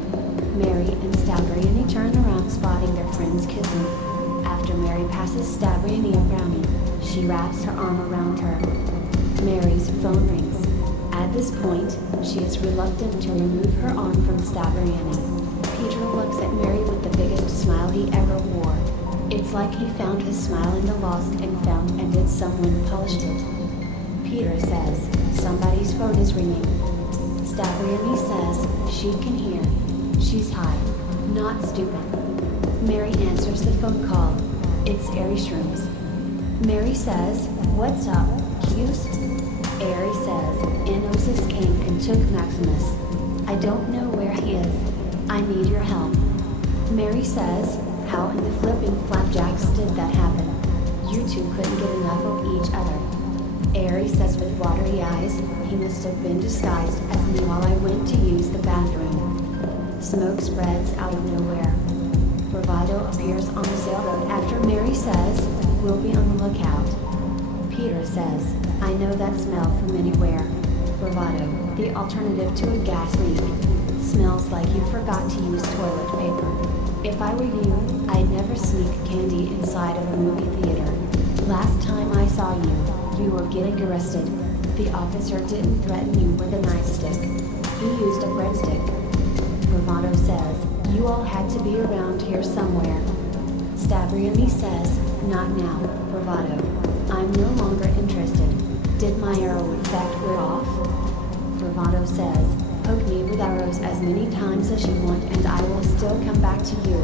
Mary and Stavriani turn around spotting their friends kissing. After Mary passes Stavriani a brownie, she wraps her arm around her. Mary's phone rings. At this point, she is reluctant to remove her arm from Stavriani. Peter looks at Mary with the biggest smile he ever wore. It's like he found his smile in the lost and found and then someone polished it. Peter says, "Somebody's phone is ringing." Stavriani says, "She can hear. She's high. Not stupid." Mary answers the phone call. It's Airy Shrooms. Mary says, "What's up, Q's?" Airy says, "Enosis came and took Maximus. I don't know where he is. I need your help." Mary says, "How in the flipping flapjacks did that happen? You two couldn't get enough of each other." Airy says with watery eyes, "He must have been disguised as me while I went to use the bathroom." Smoke spreads out of nowhere. Bravado appears on the sailboat after Mary says, "We'll be on the lookout." Peter says, "I know that smell from anywhere." Bravado, the alternative to a gas leak. Smells like you forgot to use toilet paper. If I were you, I'd never sneak candy inside of a movie theater. Last time I saw you, you were getting arrested. The officer didn't threaten you with a nightstick. He used a breadstick. Bravado says, You all had to be around here somewhere. Stavriani says, not now, bravado. I'm no longer interested. Did my arrow effect wear off? Bravado says, poke me with arrows as many times as you want and I will still come back to you.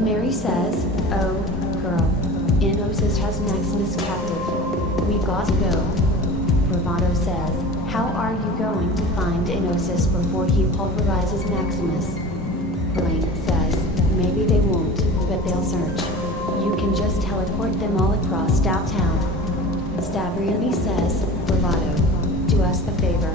Mary says, oh, girl. Inosis has Maximus captive. We got to go. Bravado says, how are you going to find Inosis before he pulverizes Maximus? Blaine says, maybe they won't, but they'll search. You can just teleport them all across downtown. Stavriani says, bravado. Do us the favor.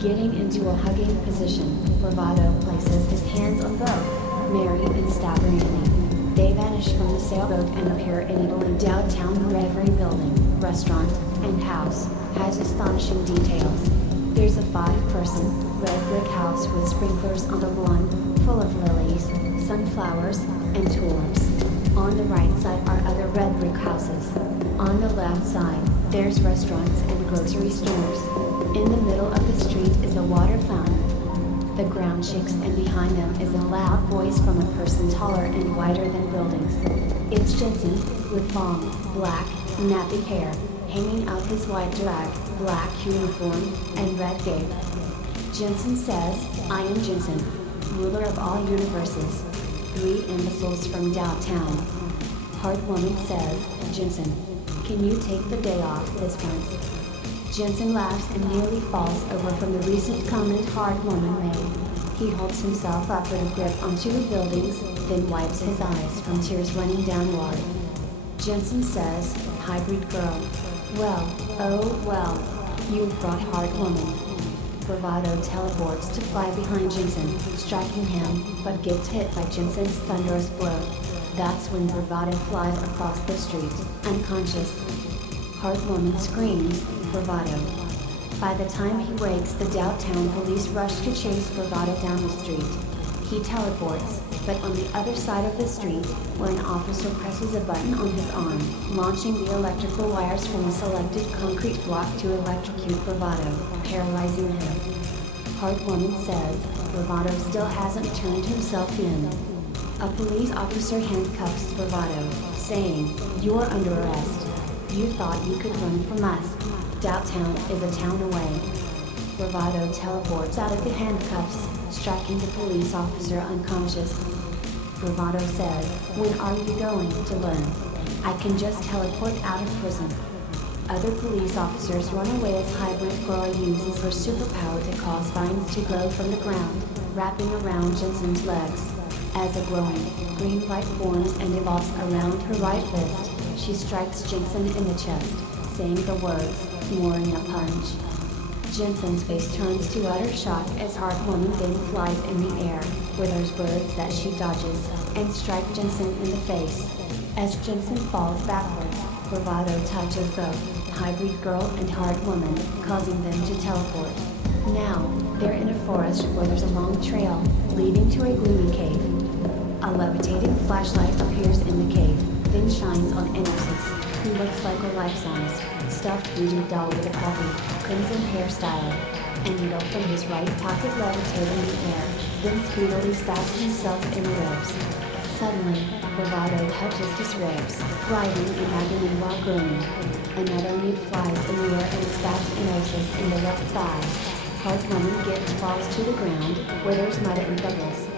Getting into a hugging position, Bravado places his hands on both Mary and Stavriani. They vanish from the sailboat and appear in Italy downtown where every building, restaurant, and house has astonishing details. There's a 5-person, red brick house with sprinklers on the lawn, full of lilies, sunflowers, and tulips. On the right side are other red brick houses. On the left side, there's restaurants and grocery stores. In the middle of the street is a water fountain. The ground shakes and behind them is a loud voice from a person taller and wider than buildings. It's Jensen, with long, black, nappy hair, hanging out his white drag, black uniform, and red cape. Jensen says, I am Jensen, ruler of all universes. 3 imbeciles from downtown. Hard Woman says, Jensen, can you take the day off this once? Jensen laughs and nearly falls over from the recent comment Hard Woman made. He holds himself up with a grip on 2 buildings, then wipes his eyes from tears running downward. Jensen says, hybrid girl. Well, oh well, you've brought Hard Woman. Bravado teleports to fly behind Jensen, striking him, but gets hit by Jensen's thunderous blow. That's when Bravado flies across the street, unconscious. Hard Woman screams, bravado. By the time he wakes, the downtown police rush to chase Bravado down the street. He teleports, but on the other side of the street, where an officer presses a button on his arm, launching the electrical wires from a selected concrete block to electrocute Bravado, paralyzing him. Hard Woman says, Bravado still hasn't turned himself in. A police officer handcuffs Bravado, saying, you're under arrest. You thought you could run from us. Downtown is a town away. Bravado teleports out of the handcuffs, striking the police officer unconscious. Bravado says, when are you going to learn? I can just teleport out of prison. Other police officers run away as Hybrid Girl uses her superpower to cause vines to grow from the ground, wrapping around Jensen's legs. As a glowing, green light forms and evolves around her right wrist, she strikes Jensen in the chest, saying the words, more in a punch. Jensen's face turns to utter shock as Hard Woman then flies in the air, withers birds that she dodges, and strikes Jensen in the face. As Jensen falls backwards, Bravado touches both Hybrid Girl and Hard Woman, causing them to teleport. Now, they're in a forest where there's a long trail, leading to a gloomy cave. A levitating flashlight appears in the cave, then shines on Inosis, who looks like a life-sized, stuffed voodoo doll with a puffy, crimson hairstyle. A needle from his right pocket levitates in the air, then speedily stabs himself in the ribs. Suddenly, Bravado touches his ribs, writhing in agony while groaning. Another needle flies in the air and stabs Inosis in the left thigh. Hard Woman gets falls to the ground, where there's mud and bubbles.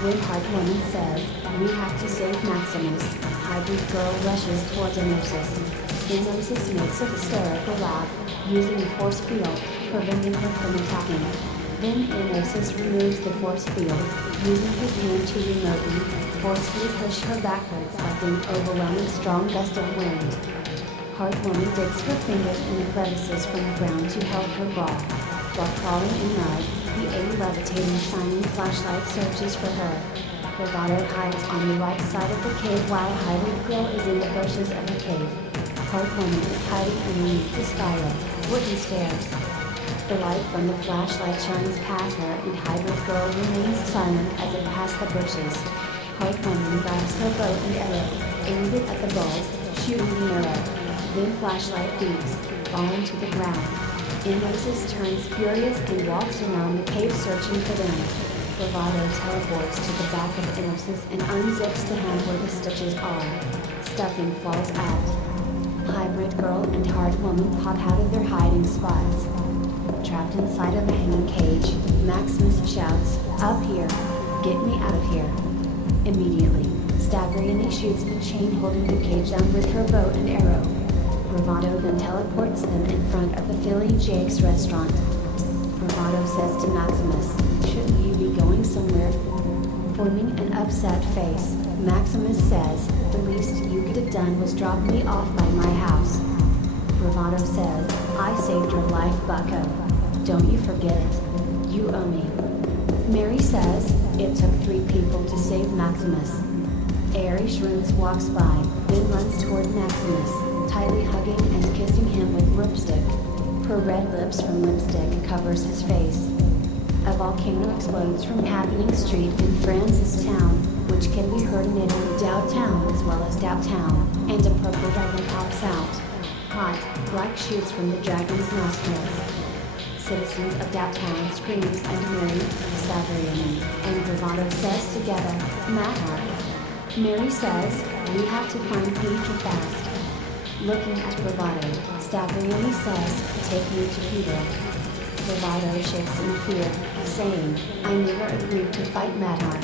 When Hard Woman says, we have to save Maximus, Hybrid Girl rushes towards Inosis. Inosis makes a hysterical laugh, using a force field, preventing her from attacking. Then Inosis removes the force field, using his hand to remotely, forcefully push her backwards like an overwhelming strong gust of wind. Hard Woman digs her fingers in the crevices from the ground to help her crawl. While crawling in mud, the levitating shining flashlight searches for her. Bravado hides on the right side of the cave while Hybrid Girl is in the bushes of the cave. Hard Woman is hiding underneath the spiral, wooden stairs. The light from the flashlight shines past her and Hybrid Girl remains silent as it passes the bushes. Hard Woman grabs her bow and arrow, aims it at the bulls, shooting the arrow. Then flashlight beeps, falling to the ground. Inosis turns furious and walks around the cave searching for them. Bravado teleports to the back of Ellipsis and unzips the hand where the stitches are. Stuffing falls out. Hybrid girl and hard woman pop out of their hiding spots. Trapped inside of a hanging cage, Maximus shouts, "Up here! Get me out of here!" Immediately, Stavriani shoots the chain holding the cage down with her bow and arrow. Bravado then teleports them in front of the Philly Jake's restaurant. Bravado says to Maximus, "Shouldn't you be going somewhere?" Forming an upset face, Maximus says, "The least you could have done was drop me off by my house." Bravado says, "I saved your life, bucko. Don't you forget it. You owe me." Mary says, "It took 3 people to save Maximus." Airy Shrooms walks by, then runs toward Maximus, tightly hugging and kissing him with lipstick. Her red lips from lipstick covers his face. A volcano explodes from Happening Street in Francistown, which can be heard in Italy downtown as well as downtown, and a purple dragon pops out. Hot, black shoots from the dragon's nostrils. Citizens of downtown screams and Mary, Stavriani, and Bravado says together, "Matar." Mary says, "We have to find Peter fast." Looking at Bravado, Stavriani says, "Take me to Peter." Bravado shakes in fear, saying, "I never agreed to fight Matar.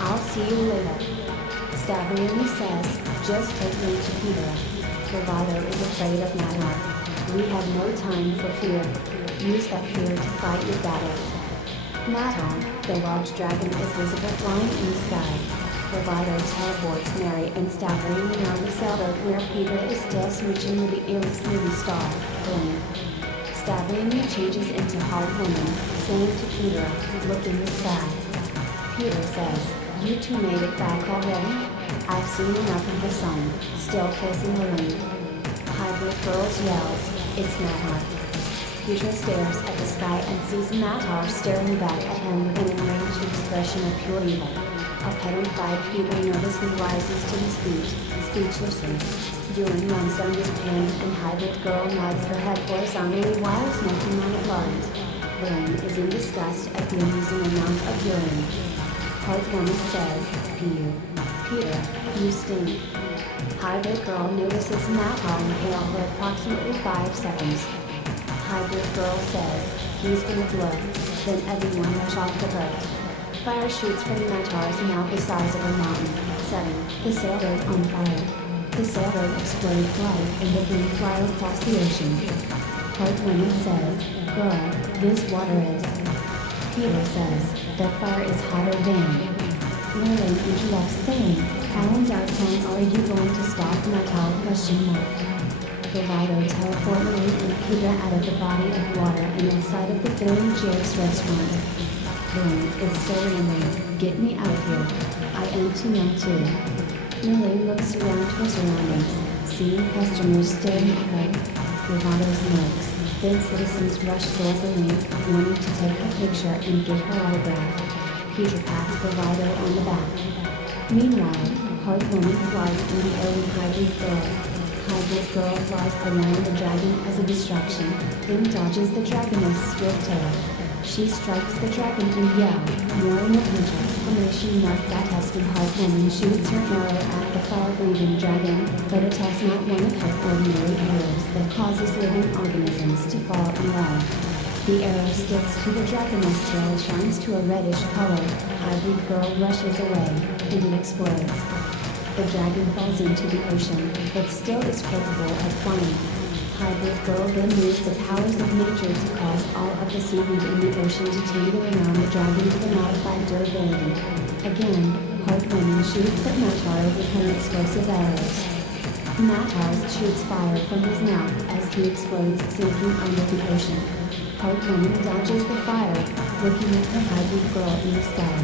I'll see you later." Stavriani says, "Just take me to Peter." Bravado is afraid of Matar. "We have no time for fear. Use that fear to fight your battles." Matar, the large dragon, is visible flying in the sky. Bravado teleports Mary and Stavriani on the sailboat where Peter is still smooching with the A-list movie star, Blaine. Stavriani changes into Hard Woman, saying to Peter, "Look in the sky." Peter says, "You two made it back already? I've seen enough of the sun, still kissing the wind." Hybrid Girls yells, "It's Matar." Peter stares at the sky and sees Matar staring back at him with an enraged expression of pure evil. A petrified Peter nervously rises to his feet, speechlessly. Urine runs down his pants and Hybrid Girl nods her head horizontally while smoking on a blunt. Blaine is in disgust at the amusing amount of urine. Hard Woman says, Peter, you stink." Hybrid Girl notices Matar inhale for approximately 5 seconds. Hybrid Girl says, "He's gonna blow." Then everyone rush off the boat. Fire shoots from Matar's mouth the size of a mountain, setting the sailboat on fire. The sailboat explodes light and debris fly across the ocean. Hard Woman says, "Girl, this water is." Peter says, "That fire is hotter than." Merlin interrupts saying, "How in downtown are you going to stop Matar?" Bravado teleport Merlin and Peter out of the body of water and inside of the Philly Jake's restaurant. Merlin is still rambling, "Get me out of here. I am too young too." Merlin looks around her surroundings, seeing customers staring at her. Bravado smokes, then citizens rush toward Merlin, wanting to take her picture and get her autograph. Peter pats Bravado on the back. Meanwhile, Hard Woman flies in the air with Hybrid Girl. Hybrid Girl flies around the dragon as a distraction, then dodges the dragon's swift tail. She strikes the dragon and yells, roaring a punch exclamation mark that has been. Hard Woman shoots her arrow at the fire-breathing dragon, but it has not one of her ordinary arrows that causes living organisms to fall in love. The arrow sticks to the dragon's tail, shines to a reddish color. Hybrid Girl rushes away, and it explodes. The dragon falls into the ocean, but still is capable of flying. Hybrid Girl then used the powers of nature to cause all of the seaweed in the ocean to tangle around the dragon with a modified durability. Again, Hard Woman shoots at Matar with her explosive arrows. Matar shoots fire from his mouth as he explodes, sinking under the ocean. Hard Woman dodges the fire, looking at her Hybrid Girl in the sky.